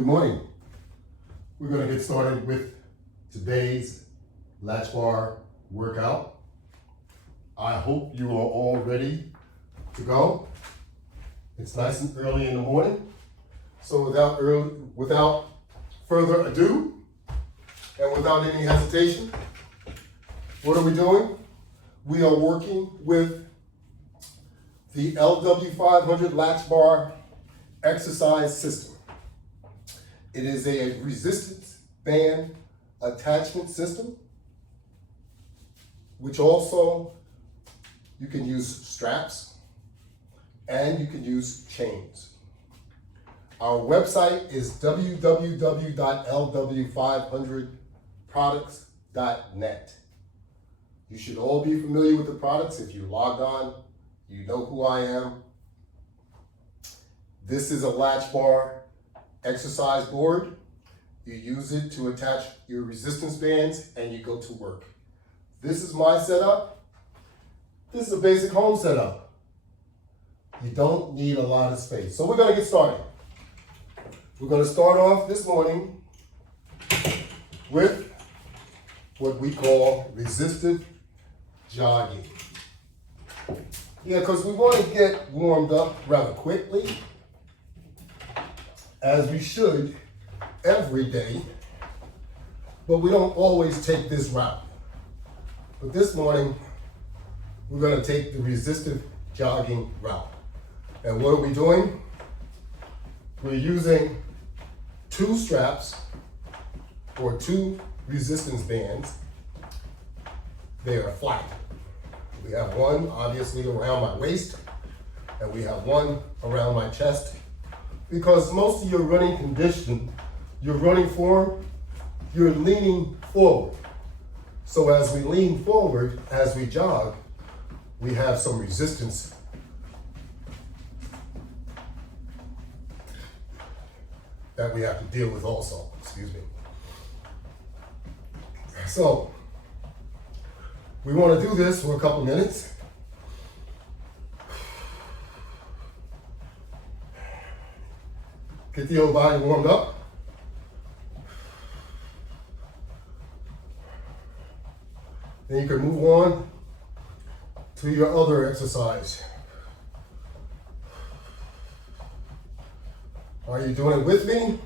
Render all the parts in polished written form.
Good morning. We're going to get started with today's Latchbar workout. I hope you are all ready to go. It's nice and early in the morning. So without further ado, and without any hesitation, what are we doing? We are working with the LW500 Latchbar exercise system. It is a resistance band attachment system, which also you can use straps and you can use chains. Our website is www.lw500products.net. You should all be familiar with the products. If you logged on, you know who I am. This is a Latchbar exercise board. You use it to attach your resistance bands and you go to work. This is my setup. This is a basic home setup. You don't need a lot of space. So we're going to get started. We're going to start off this morning with what we call resistive jogging. Yeah, because we want to get warmed up rather quickly, as we should every day, but we don't always take this route. But this morning, we're going to take the resistive jogging route. And what are we doing? We're using 2 straps or 2 resistance bands. They are flat. We have one obviously around my waist, and we have one around my chest, because most of your running condition, your running form, you're leaning forward. So as we lean forward, as we jog, we have some resistance that we have to deal with also, excuse me. So, we want to do this for a couple minutes. Get the old body warmed up. Then you can move on to your other exercise. Are you doing it with me,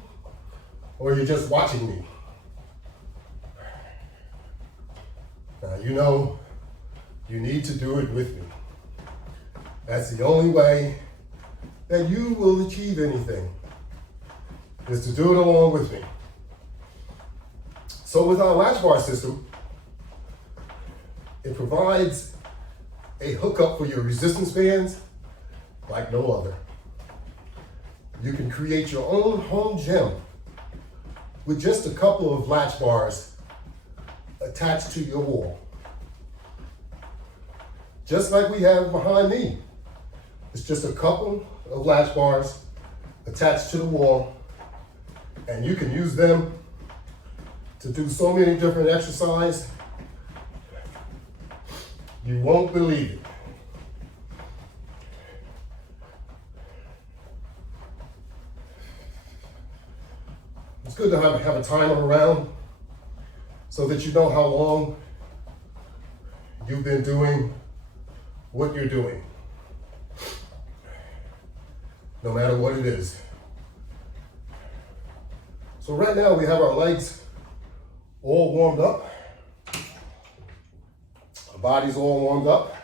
or are you just watching me? Now you know you need to do it with me. That's the only way that you will achieve anything, is to do it along with me. So with our Latchbar system, it provides a hookup for your resistance bands like no other. You can create your own home gym with just a couple of latch bars attached to your wall. Just like we have behind me. It's just a couple of latch bars attached to the wall, and you can use them to do so many different exercises. You won't believe it. It's good to have a timer around so that you know how long you've been doing what you're doing, no matter what it is. So right now we have our legs all warmed up. Our body's all warmed up.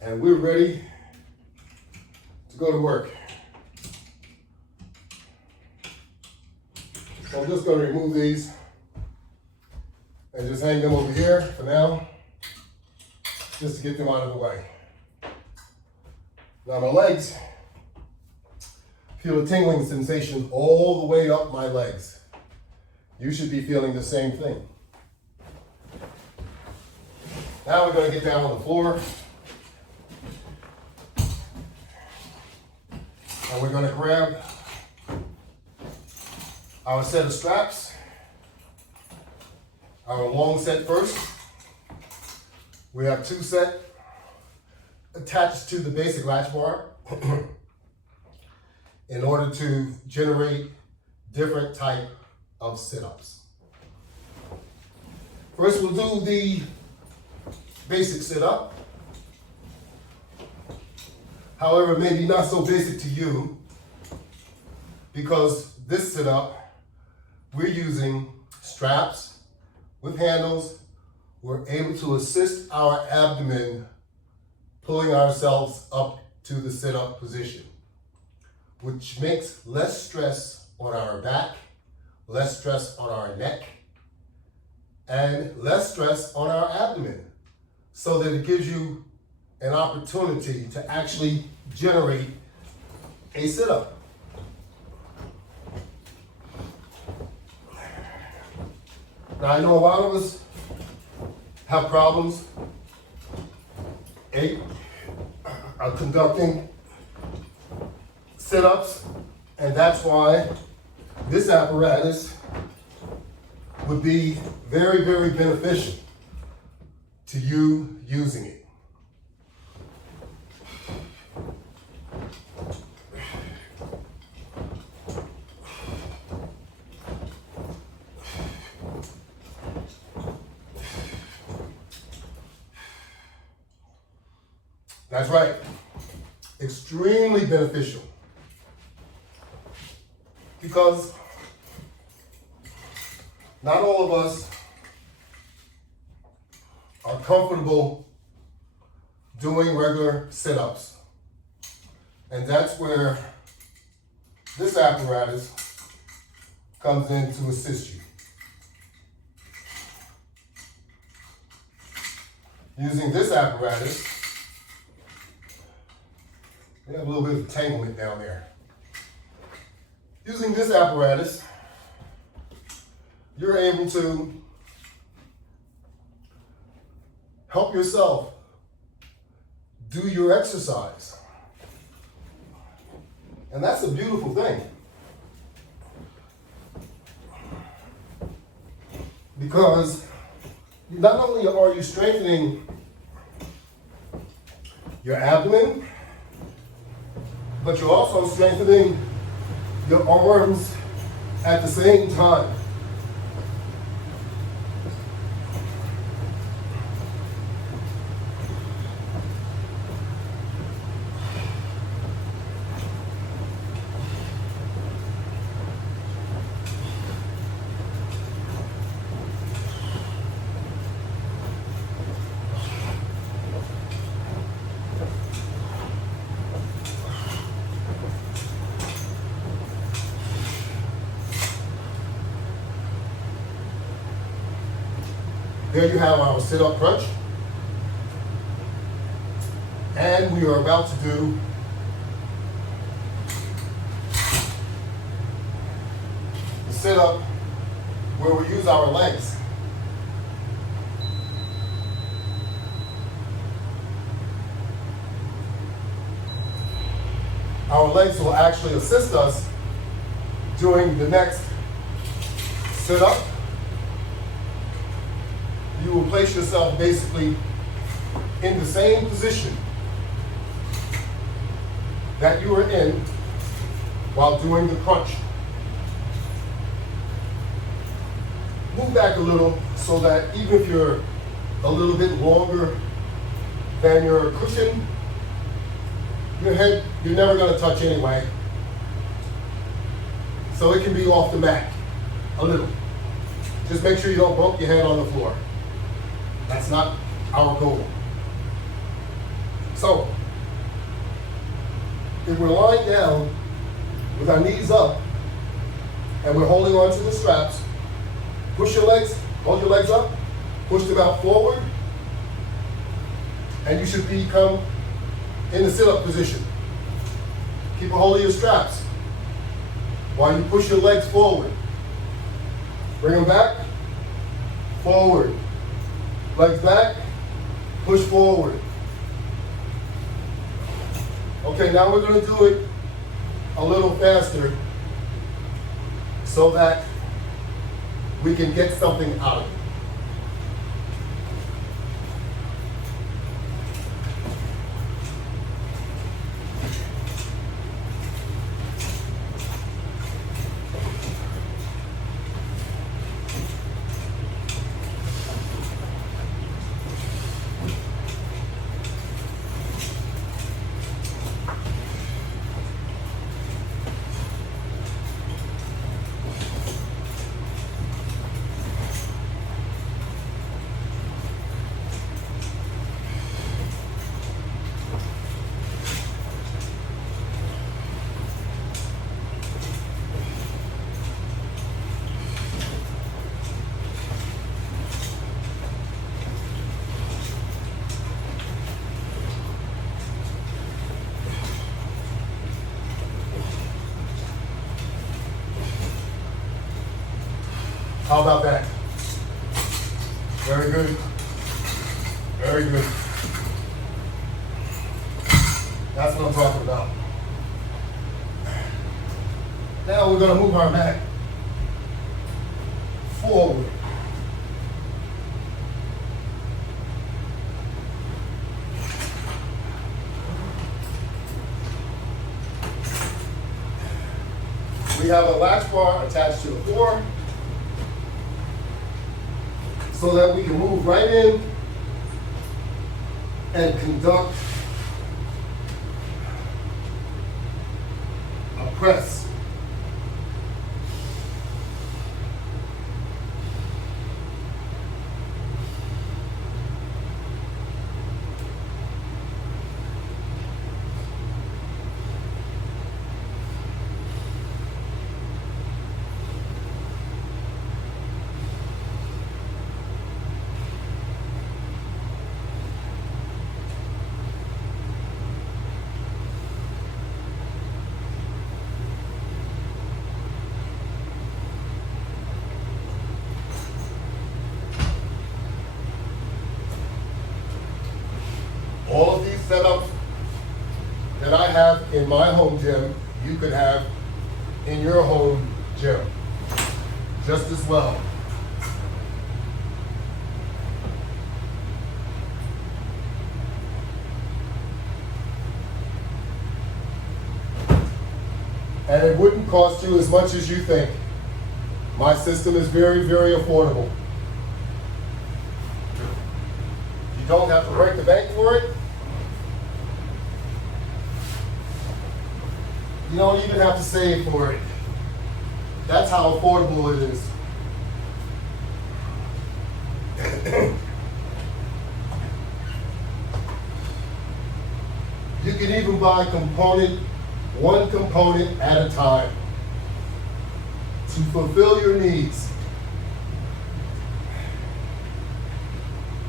And we're ready to go to work. So I'm just going to remove these and just hang them over here for now, just to get them out of the way. Now my legs, feel a tingling sensation all the way up my legs. You should be feeling the same thing. Now we're going to get down on the floor, and we're going to grab our set of straps, our long set first. We have 2 set attached to the basic latch bar. in order to generate different type of sit-ups. First, we'll do the basic sit-up. However, maybe not so basic to you, because this sit-up, we're using straps with handles. We're able to assist our abdomen, pulling ourselves up to the sit-up position, which makes less stress on our back, less stress on our neck, and less stress on our abdomen, so that it gives you an opportunity to actually generate a sit-up. Now, I know a lot of us have problems conducting sit-ups, and that's why this apparatus would be very, very beneficial to you using it. That's right, extremely beneficial, because not all of us are comfortable doing regular sit-ups, and that's where this apparatus comes in to assist you. Using this apparatus, we have a little bit of entanglement down there. Using this apparatus, you're able to help yourself do your exercise. And that's a beautiful thing, because not only are you strengthening your abdomen, but you're also strengthening your arms at the same time. There you have our sit-up crunch. And we are about to do the sit-up where we use our legs. Our legs will actually assist us doing the next sit-up. You will place yourself basically in the same position that you were in while doing the crunch. Move back a little so that even if you're a little bit longer than your cushion, your head, you're never going to touch anyway. So it can be off the mat a little. Just make sure you don't bump your head on the floor. That's not our goal. So, if we're lying down with our knees up and we're holding on to the straps, push your legs, hold your legs up, push them out forward, and you should become in the sit-up position. Keep a hold of your straps while you push your legs forward. Bring them back, forward. Legs back, push forward. Okay, now we're going to do it a little faster so that we can get something out of it. How about that? Very good. Very good. That's what I'm talking about. Now we're going to move our mat forward. We have a latch bar attached to the floor so that we can move right in and conduct a press. All of these setups that I have in my home gym, you could have in your home gym just as well. And it wouldn't cost you as much as you think. My system is very, very affordable. You don't have to break the bank for it. You don't even have to save for it. That's how affordable it is. You can even buy one component at a time to fulfill your needs.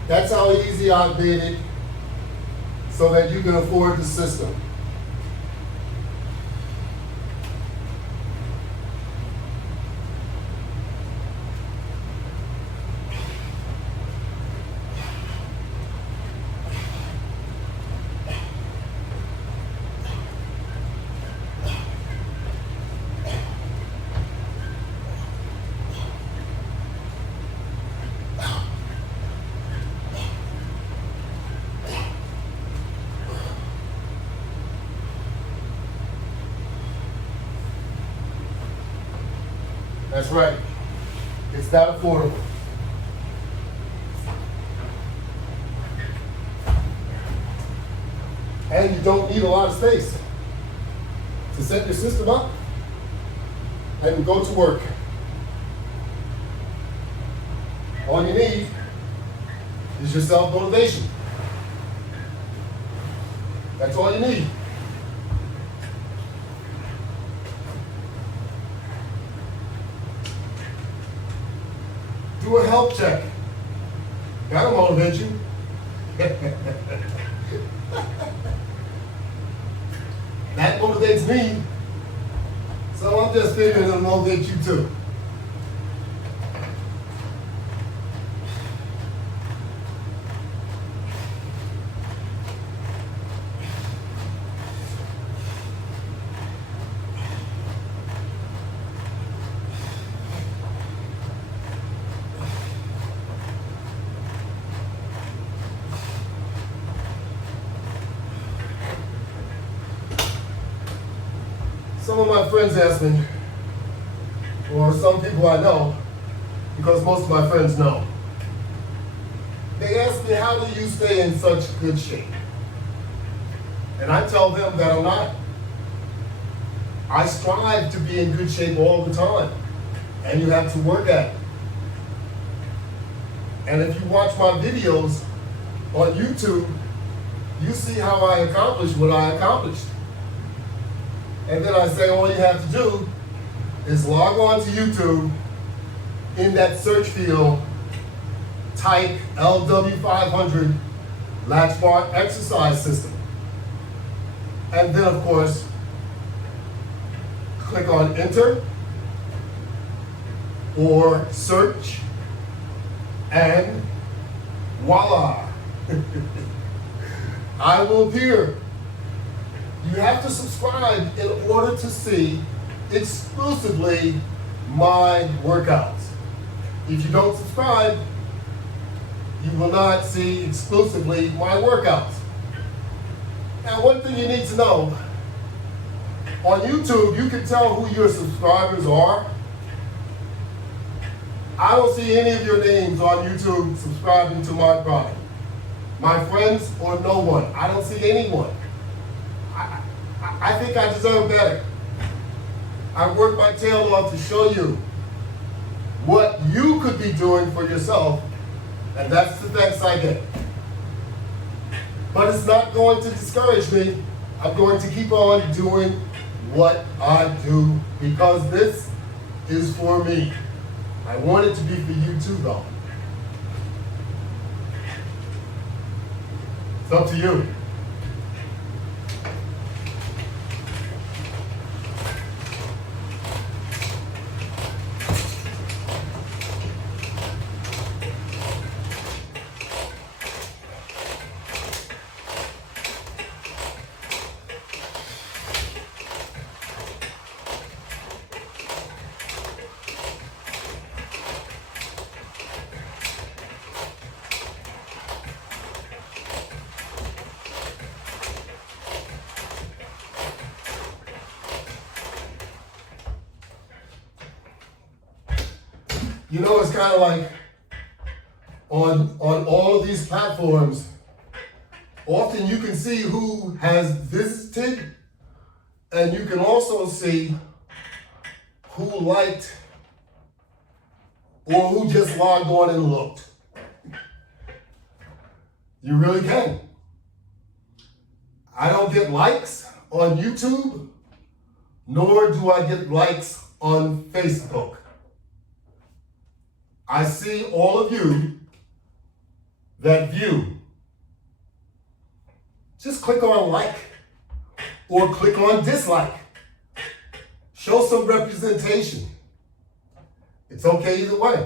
That's how easy I've made it so that you can afford the system. That's right. It's that affordable. And you don't need a lot of space to set your system up and go to work. All you need is your self-motivation. That's all you need. Do a health check. That'll motivate you. That motivates me. So I'm just figuring it'll motivate you too. Some of my friends ask me, or some people I know, because most of my friends know, they ask me, how do you stay in such good shape? And I tell them that I'm not. I strive to be in good shape all the time, and you have to work at it. And if you watch my videos on YouTube, you see how I accomplished what I accomplished. And then I say all you have to do is log on to YouTube, in that search field, type LW500 Latchbar exercise system. And then of course, click on enter. or search, and voila, I will appear. You have to subscribe in order to see exclusively my workouts. If you don't subscribe, you will not see exclusively my workouts. Now, one thing you need to know, on YouTube, you can tell who your subscribers are. I don't see any of your names on YouTube subscribing to my product. My friends or no one. I don't see anyone. I think I deserve better. I worked my tail off to show you what you could be doing for yourself, and that's the thanks I get. But it's not going to discourage me. I'm going to keep on doing what I do because this is for me. I want it to be for you too, though. It's up to you. You know, it's kind of like on all of these platforms, often you can see who has visited, and you can also see who liked or who just logged on and looked. You really can. I don't get likes on YouTube, nor do I get likes on Facebook. I see all of you that view. Just click on like or click on dislike. Show some representation. It's okay either way.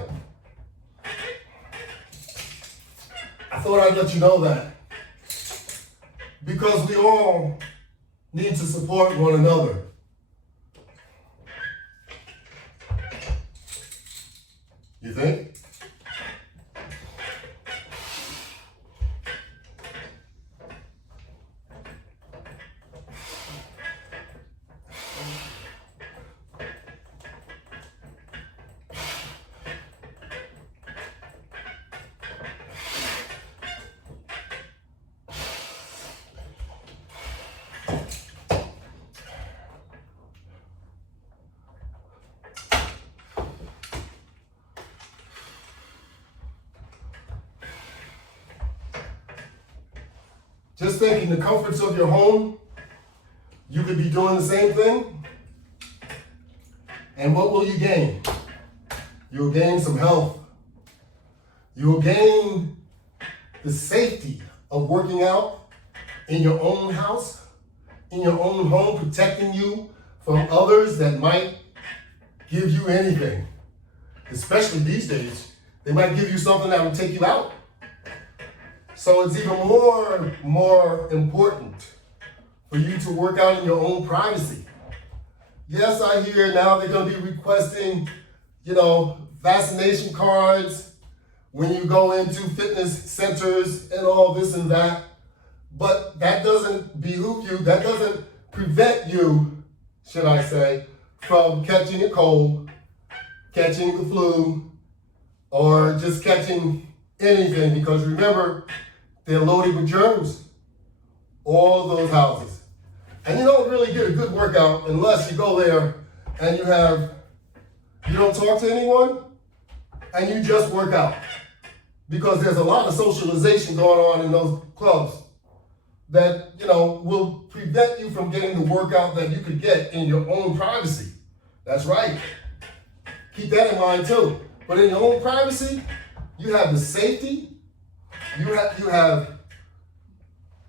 I thought I'd let you know that because we all need to support one another. You think? Just think, in the comforts of your home, you could be doing the same thing. And what will you gain? You'll gain some health. You'll gain the safety of working out in your own house, in your own home, protecting you from others that might give you anything. Especially these days, they might give you something that will take you out. So it's even more important for you to work out in your own privacy. Yes, I hear now they're going to be requesting, vaccination cards when you go into fitness centers and all this and that. But that doesn't behoove you. That doesn't prevent you, should I say, from catching a cold, catching the flu, or just catching anything. Because remember, they're loaded with germs, all of those houses. And you don't really get a good workout unless you go there and you don't talk to anyone and you just work out. Because there's a lot of socialization going on in those clubs that, will prevent you from getting the workout that you could get in your own privacy. That's right. Keep that in mind too. But in your own privacy, you have the safety. You have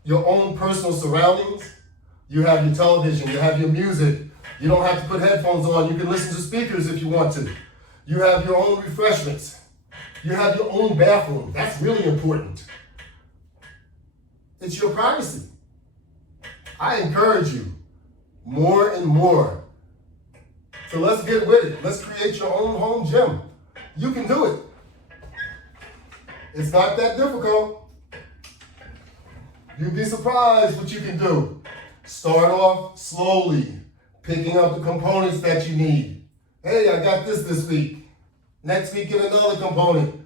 your own personal surroundings. You have your television. You have your music. You don't have to put headphones on. You can listen to speakers if you want to. You have your own refreshments. You have your own bathroom. That's really important. It's your privacy. I encourage you more and more. So let's get with it. Let's create your own home gym. You can do it. It's not that difficult. You'd be surprised what you can do. Start off slowly, picking up the components that you need. Hey, I got this week. Next week, get another component.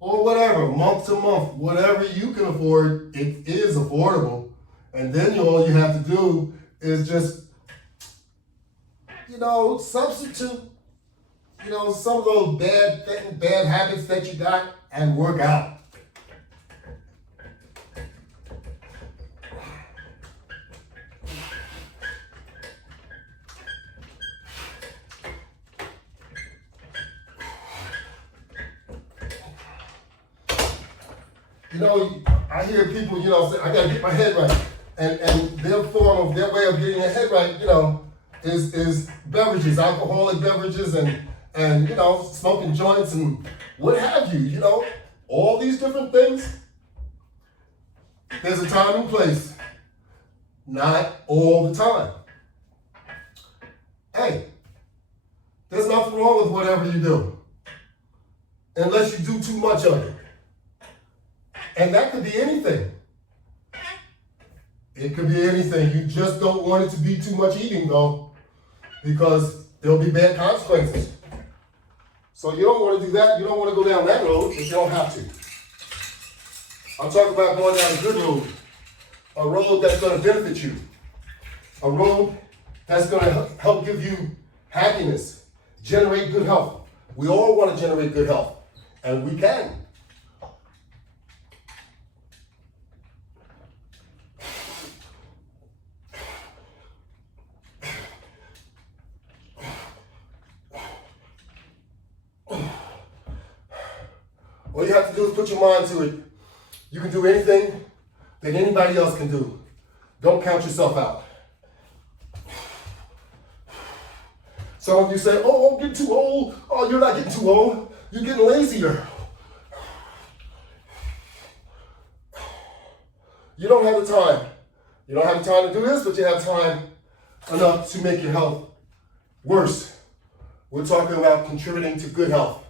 Or whatever, month to month, whatever you can afford, it is affordable. And then all you have to do is just, substitute, some of those bad habits that you got and work out. I hear people, say, I gotta get my head right. And their way of getting their head right, is beverages, alcoholic beverages and smoking joints and what have you, all these different things. There's a time and place. Not all the time. Hey, there's nothing wrong with whatever you do. Unless you do too much of it. And that could be anything. It could be anything. You just don't want it to be too much eating though, because there'll be bad consequences. So you don't want to do that. You don't want to go down that road if you don't have to. I'm talking about going down a good road. A road that's going to benefit you. A road that's going to help give you happiness, generate good health. We all want to generate good health, and we can. All you have to do is put your mind to it. You can do anything that anybody else can do. Don't count yourself out. Some of you say, oh, I'm getting too old. Oh, you're not getting too old. You're getting lazier. You don't have the time. You don't have the time to do this, but you have time enough to make your health worse. We're talking about contributing to good health.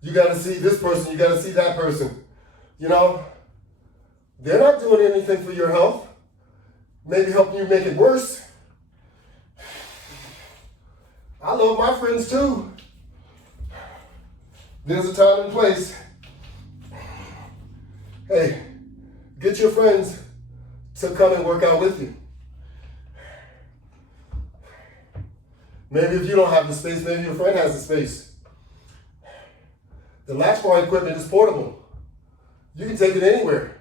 You got to see this person, you got to see that person. They're not doing anything for your health. Maybe helping you make it worse. I love my friends too. There's a time and place. Hey, get your friends to come and work out with you. Maybe if you don't have the space, maybe your friend has the space. The Latchbar equipment is portable. You can take it anywhere.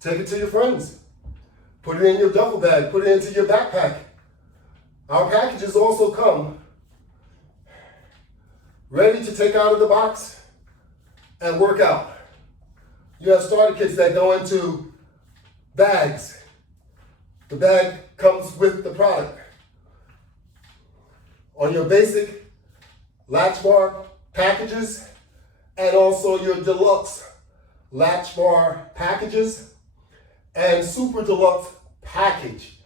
Take it to your friends. Put it in your duffel bag. Put it into your backpack. Our packages also come ready to take out of the box and work out. You have starter kits that go into bags. The bag comes with the product. On your basic Latchbar packages, and also your deluxe Latchbar packages and super deluxe package.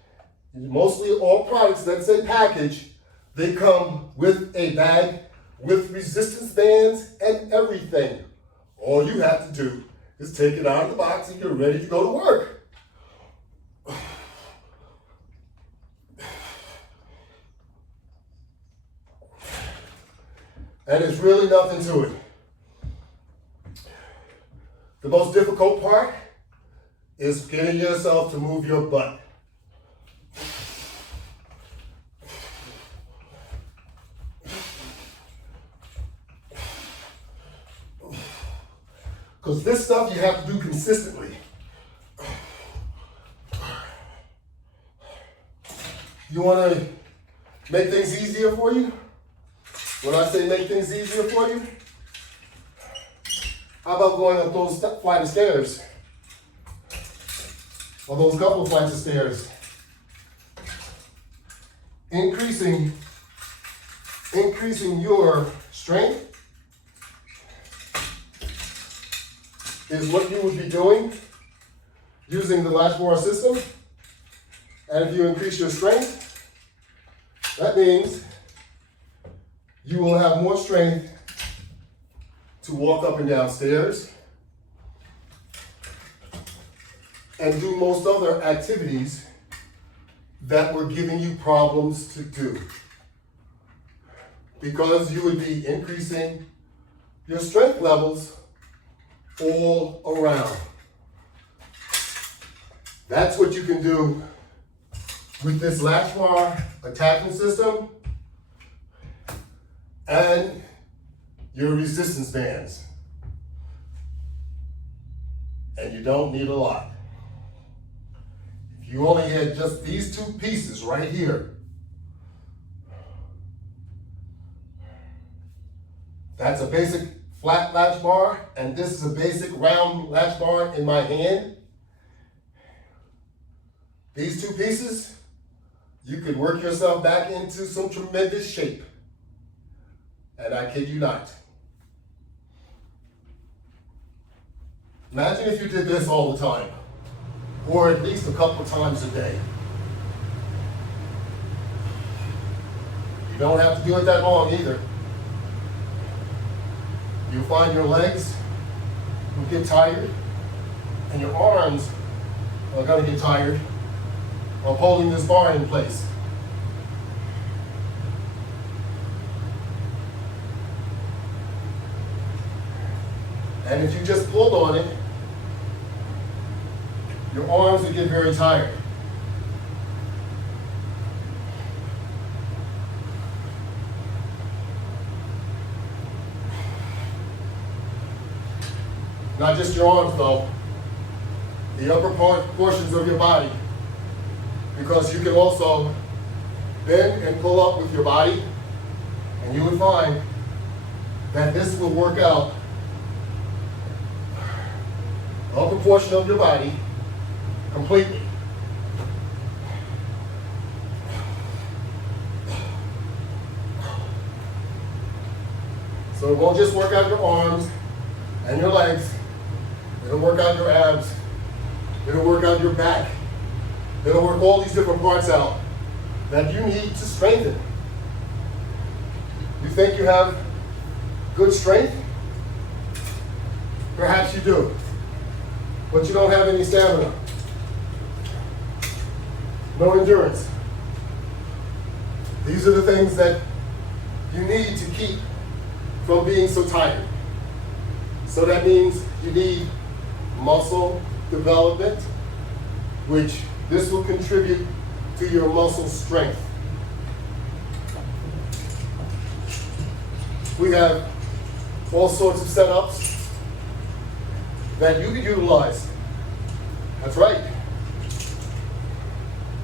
Mostly all products that say package, they come with a bag, with resistance bands and everything. All you have to do is take it out of the box and you're ready to go to work. And it's really nothing to it. The most difficult part is getting yourself to move your butt. Because this stuff you have to do consistently. You want to make things easier for you? When I say make things easier for you, how about going up those flight of stairs? Or those couple of flights of stairs? Increasing increasing your strength is what you would be doing using the Latchbar system. And if you increase your strength, that means you will have more strength to walk up and down stairs and do most other activities that were giving you problems to do, because you would be increasing your strength levels all around. That's what you can do with this Latchbar attachment system and your resistance bands. And you don't need a lot. If you only had just these two pieces right here, that's a basic flat latch bar, and this is a basic round latch bar in my hand. These two pieces, you could work yourself back into some tremendous shape. And I kid you not. Imagine if you did this all the time, or at least a couple times a day. You don't have to do it that long either. You'll find your legs will get tired, and your arms are going to get tired of holding this bar in place. And if you just pulled on it, your arms would get very tired. Not just your arms though, the upper portions of your body, because you can also bend and pull up with your body, and you would find that this will work out the upper portion of your body completely. So it won't just work out your arms and your legs, it'll work out your abs, it'll work out your back, it'll work all these different parts out that you need to strengthen. You think you have good strength? Perhaps you do, but you don't have any stamina, no endurance. These are the things that you need to keep from being so tired. So that means you need muscle development, which this will contribute to your muscle strength. We have all sorts of setups that you can utilize. That's right.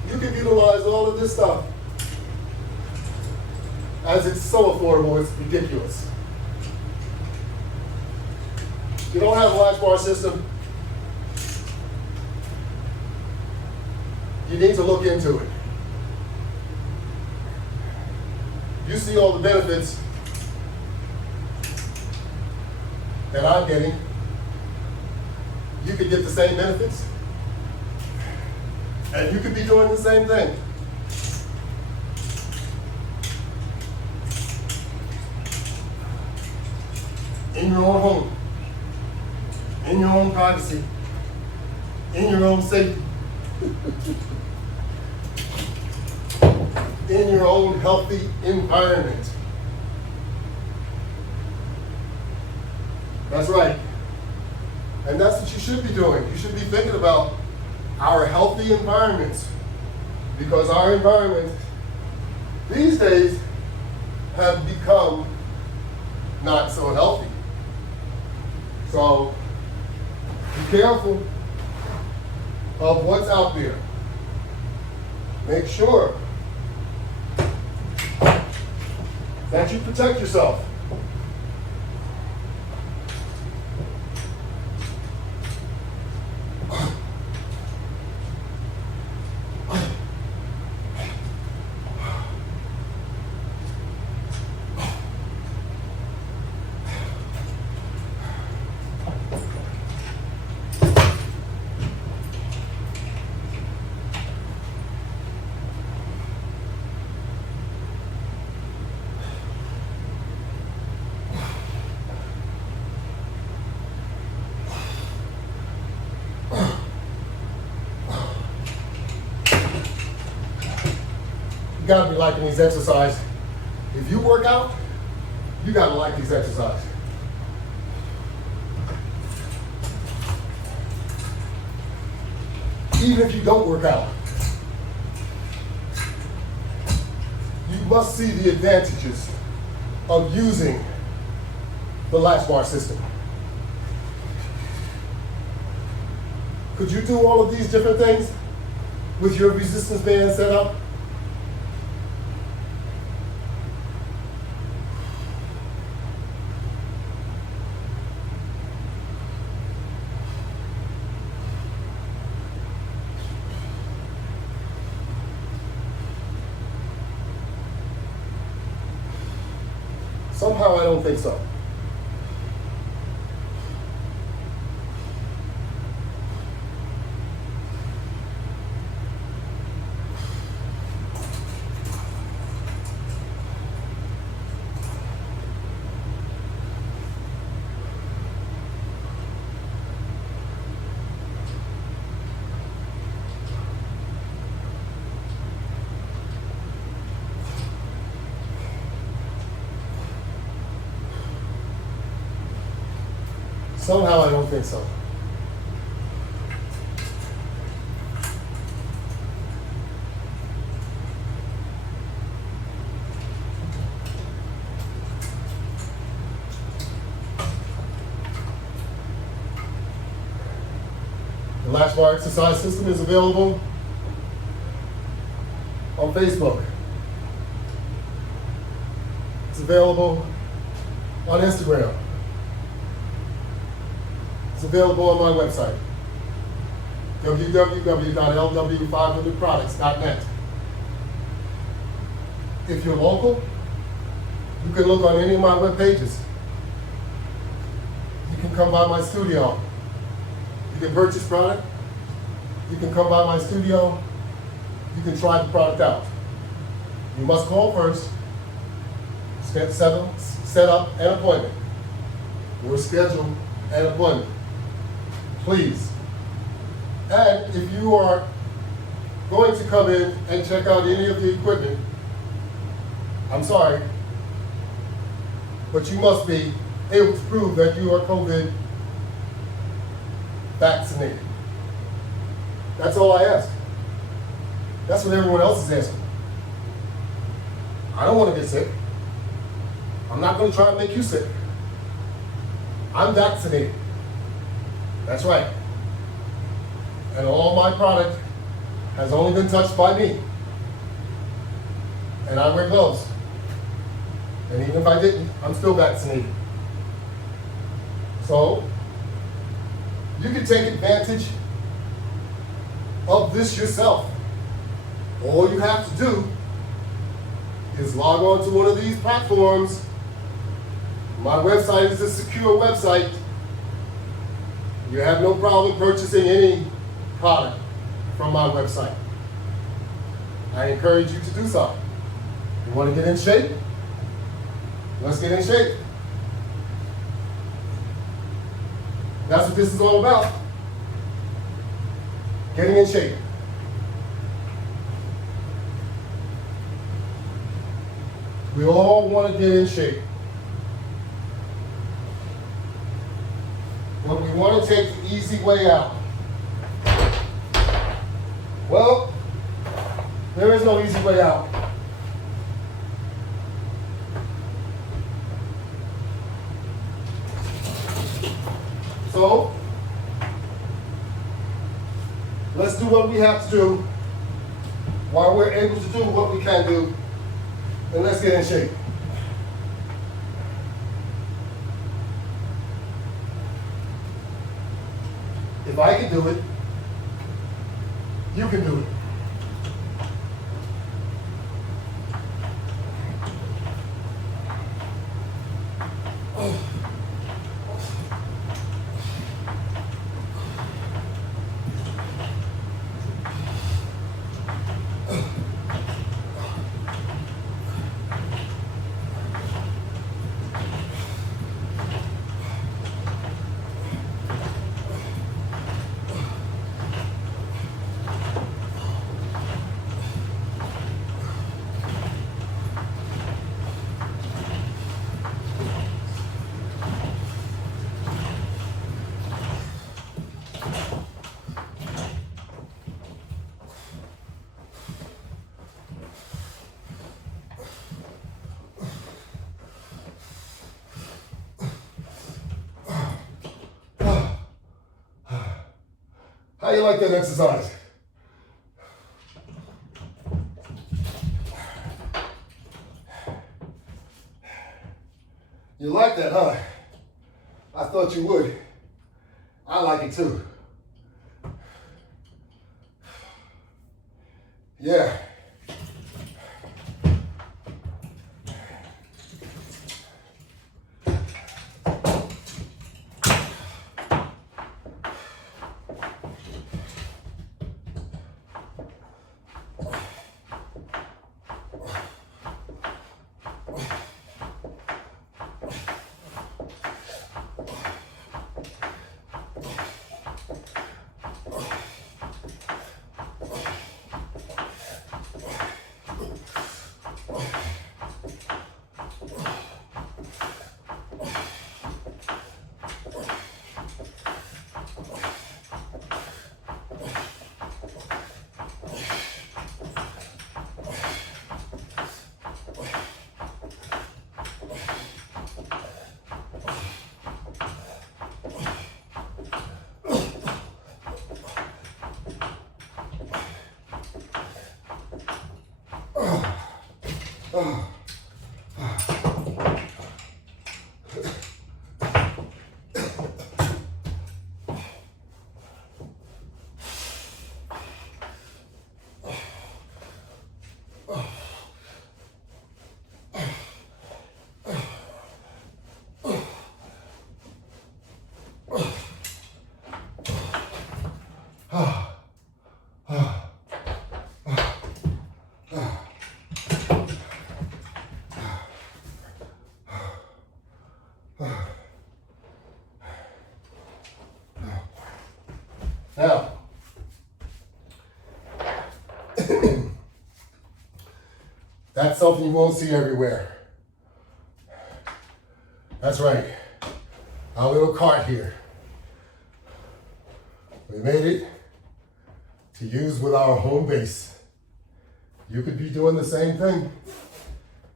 You can utilize all of this stuff, as it's so affordable, it's ridiculous. If you don't have a Latchbar system, you need to look into it. You see all the benefits that I'm getting. You could get the same benefits, and you could be doing the same thing. In your own home, in your own privacy, in your own safety, in your own healthy environment. That's right. And that's what you should be doing. You should be thinking about our healthy environments, because our environment these days have become not so healthy. So be careful of what's out there. Make sure that you protect yourself. gotta be liking these exercises. If you work out, you gotta like these exercises. Even if you don't work out, you must see the advantages of using the Latchbar system. Could you do all of these different things with your resistance band set up? Somehow I don't think so. Somehow I don't think so. The Latchbar exercise system is available on Facebook. It's available on Instagram. It's available on my website, www.lw500products.net. If you're local, you can look on any of my web pages. You can come by my studio. You can purchase product. You can come by my studio. You can try the product out. You must call first. Step 7, set up an appointment or schedule an appointment. Please. And if you are going to come in and check out any of the equipment, I'm sorry, but you must be able to prove that you are COVID vaccinated. That's all I ask. That's what everyone else is asking. I don't want to get sick. I'm not going to try and make you sick. I'm vaccinated. That's right. And all my product has only been touched by me. And I wear gloves. And even if I didn't, I'm still vaccinated. So, you can take advantage of this yourself. All you have to do is log on to one of these platforms. My website is a secure website. You have no problem purchasing any product from my website. I encourage you to do so. You want to get in shape? Let's get in shape. That's what this is all about. Getting in shape. We all want to get in shape. But we want to take the easy way out. Well, there is no easy way out. So, let's do what we have to do while we're able to do what we can do, and let's get in shape. If I can do it, you can do it. How you like that exercise? You like that, huh? I thought you would. I like it too. Yeah. Now, that's something you won't see everywhere. That's right, our little cart here. We made it to use with our home base. You could be doing the same thing.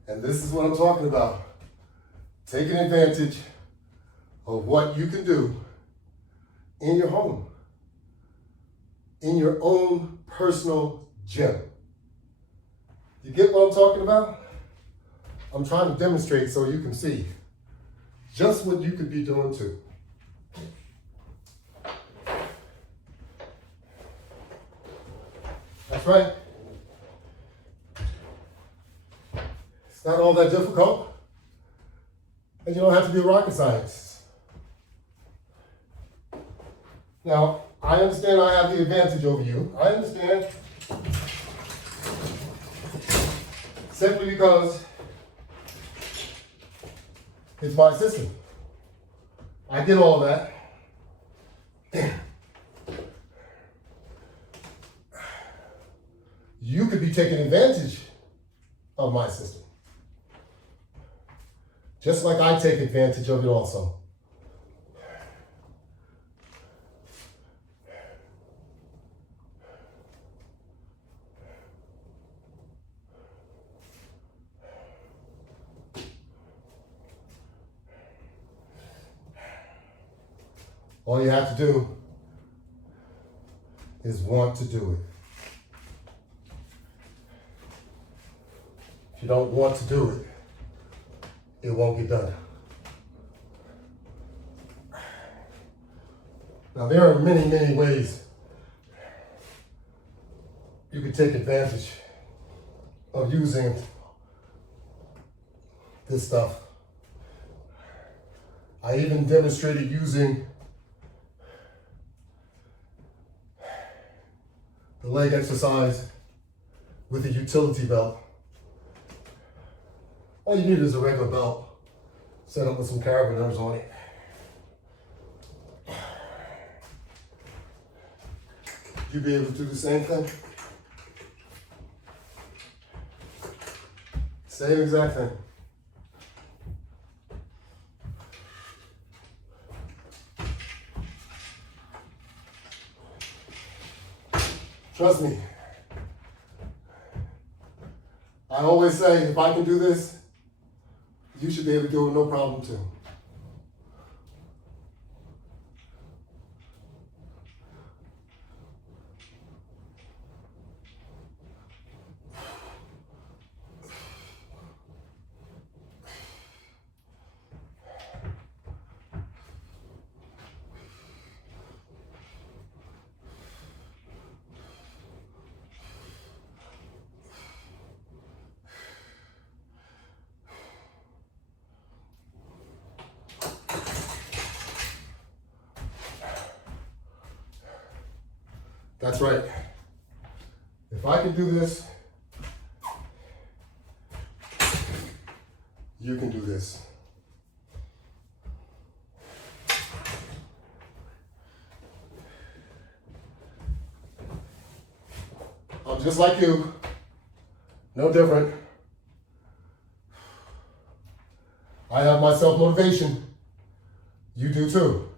And this is what I'm talking about. Taking advantage of what you can do in your home, in your own personal gym. You get what I'm talking about? I'm trying to demonstrate so you can see just what you could be doing too. That's right. It's not all that difficult, and you don't have to be a rocket scientist. Now, I understand I have the advantage over you. I understand. Simply because it's my system. I did all that. You could be taking advantage of my system. Just like I take advantage of it also. All you have to do is want to do it. If you don't want to do it, it won't get done. Now, there are many, many ways you can take advantage of using this stuff. I even demonstrated using the leg exercise with a utility belt. All you need is a regular belt set up with some carabiners on it. You be able to do the same thing? Same exact thing. Trust me. I always say, if I can do this, you should be able to do it no problem too. That's right. If I can do this, you can do this. I'm just like you, no different. I have my self-motivation. You do too.